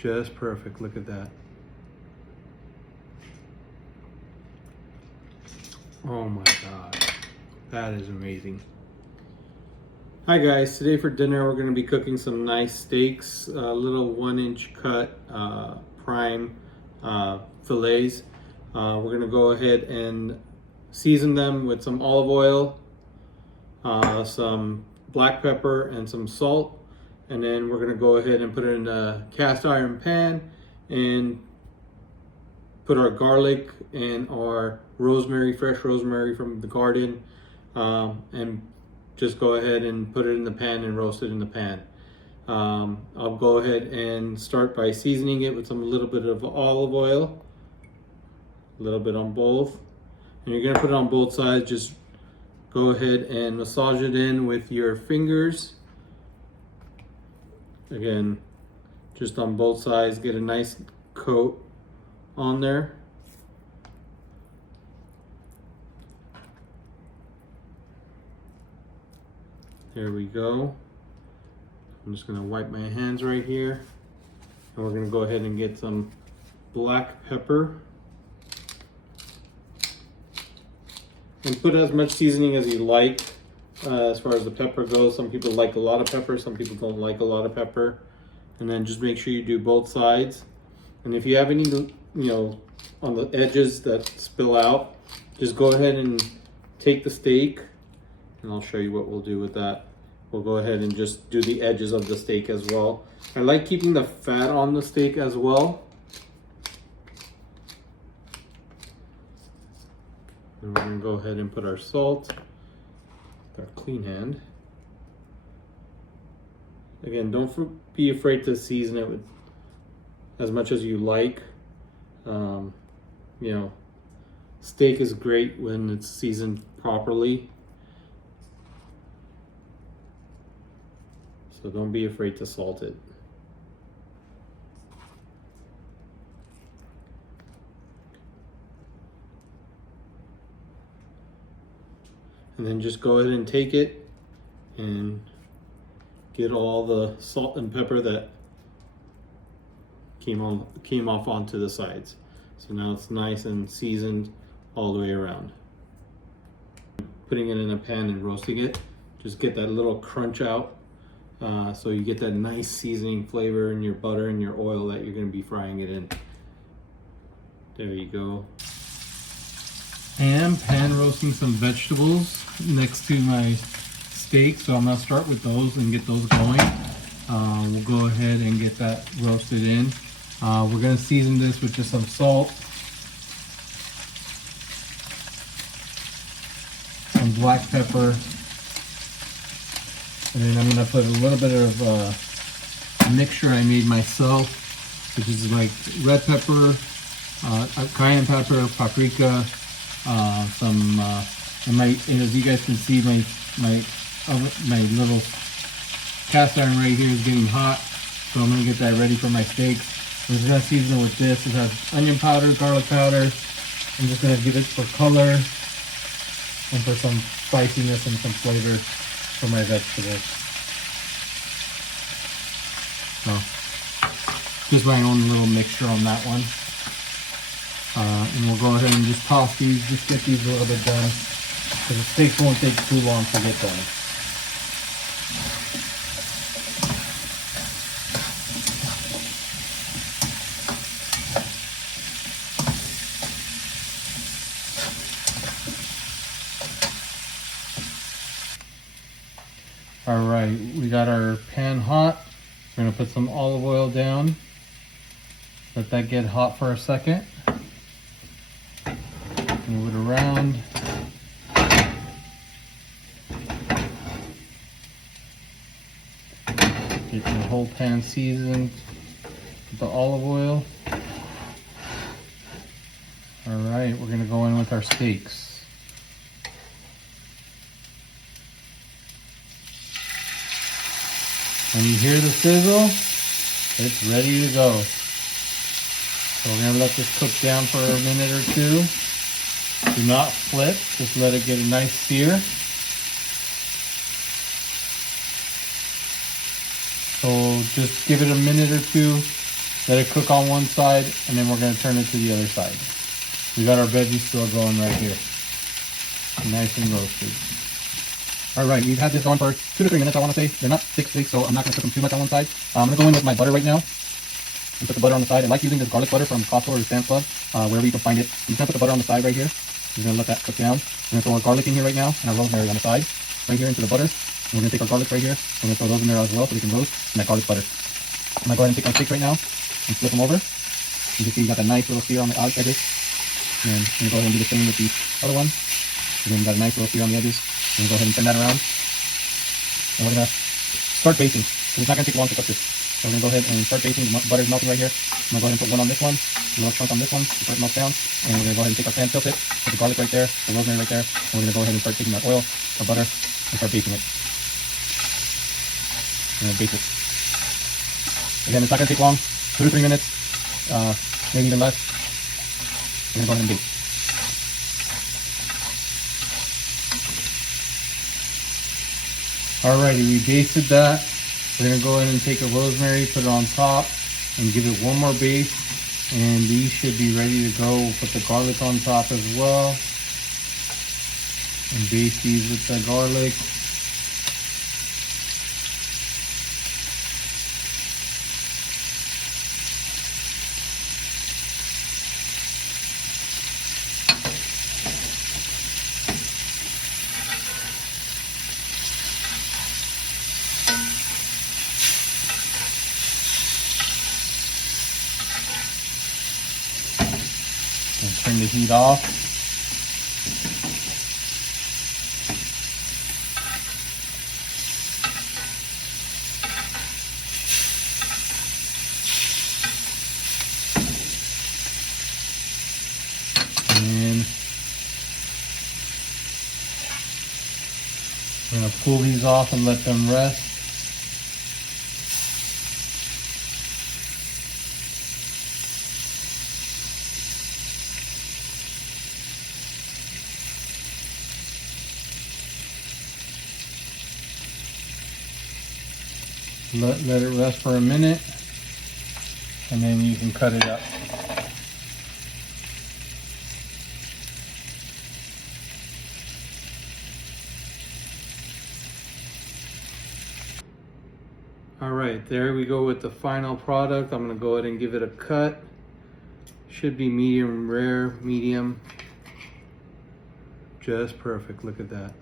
Just perfect, look at that. Oh my God, that is amazing. Hi guys, today for dinner we're going to be cooking some nice steaks, little 1-inch cut prime fillets. We're going to go ahead and season them with some olive oil, some black pepper and some salt, and then we're going to go ahead and put it in a cast iron pan and put our garlic and our rosemary, fresh rosemary from the garden, and just go ahead and put it in the pan and roast it in the pan. I'll go ahead and start by seasoning it with some little bit of olive oil, a little bit on both, and you're gonna put it on both sides. Just go ahead and massage it in with your fingers. Again, just on both sides, get a nice coat on there. There we go. I'm just gonna wipe my hands right here. And we're gonna go ahead and get some black pepper. And put as much seasoning as you like as far as the pepper goes. Some people like a lot of pepper, some people don't like a lot of pepper. And then just make sure you do both sides. And if you have any, on the edges that spill out, just go ahead and take the steak, and I'll show you what we'll do with that. We'll go ahead and just do the edges of the steak as well. I like keeping the fat on the steak as well. And we're gonna go ahead and put our salt with our clean hand. Again, don't be afraid to season it with as much as you like. Steak is great when it's seasoned properly. So don't be afraid to salt it. And then just go ahead and take it and get all the salt and pepper that came off onto the sides. So now it's nice and seasoned all the way around. Putting it in a pan and roasting it, just get that little crunch out. So you get that nice seasoning flavor in your butter and your oil that you're going to be frying it in. There you go. And pan roasting some vegetables next to my steak, so I'm going to start with those and get those going. We'll go ahead and get that roasted in. We're going to season this with just some salt, some black pepper, and then I'm going to put a little bit of a mixture I made myself, which is like red pepper, cayenne pepper, paprika, and as you guys can see, my little cast iron right here is getting hot, so I'm going to get that ready for my steaks. I'm just going to season it with this. It has onion powder, garlic powder. I'm just going to give it for color and for some spiciness and some flavor for my vegetables. So, just my own little mixture on that one. And we'll go ahead and just toss these, just get these a little bit done, because the steaks won't take too long to get done. All right, we got our pan hot. We're gonna put some olive oil down. Let that get hot for a second. Move it around. Get the whole pan seasoned with the olive oil. All right, we're gonna go in with our steaks. When you hear the sizzle, it's ready to go. So we're gonna let this cook down for a minute or two. Do not flip, just let it get a nice sear. So just give it a minute or two Let it cook on one side, and then we're gonna turn it to the other side. We got our veggies still going right here. Nice and roasted. All right, we've had this on for 2 to 3 minutes, I want to say. They're not thick steaks, so I'm not going to cook them too much on one side. I'm going to go in with my butter right now and put the butter on the side. I like using this garlic butter from Costco or Sam's Club, wherever you can find it. I'm just going to put the butter on the side right here. We're going to let that cook down. We're going to throw our garlic in here right now and our rosemary on the side, right here into the butter. And we're going to take our garlic right here. We're going to throw those in there as well so we can roast in that garlic butter. I'm going to go ahead and take our steaks right now and flip them over. You can see we got that nice little sear on the edges. And I'm going to go ahead and do the same with the other one. Again, we got a nice little sear on the edges. We're going to go ahead and turn that around. And we're going to start basting, because it's not going to take long to cook this. So we're going to go ahead and start basting. The butter's melting right here. I'm going to go ahead and put one on this one, a little chunk on this one, to start melt down. And we're going to go ahead and take our pan, tilt it, put the garlic right there, the rosemary right there. And we're going to go ahead and start taking our oil, our butter, and start basting it. And baste it. Again, it's not going to take long, 2 to 3 minutes, maybe even less. We're going to go ahead and bake. Alrighty, we basted that. We're gonna go ahead and take a rosemary, put it on top, and give it one more baste. And these should be ready to go. We'll put the garlic on top as well. And baste these with the garlic. And turn the heat off. And we're going to pull these off and let them rest. Let it rest for a minute, and then you can cut it up. All right, there we go with the final product. I'm gonna go ahead and give it a cut. Should be medium rare, medium. Just perfect, look at that.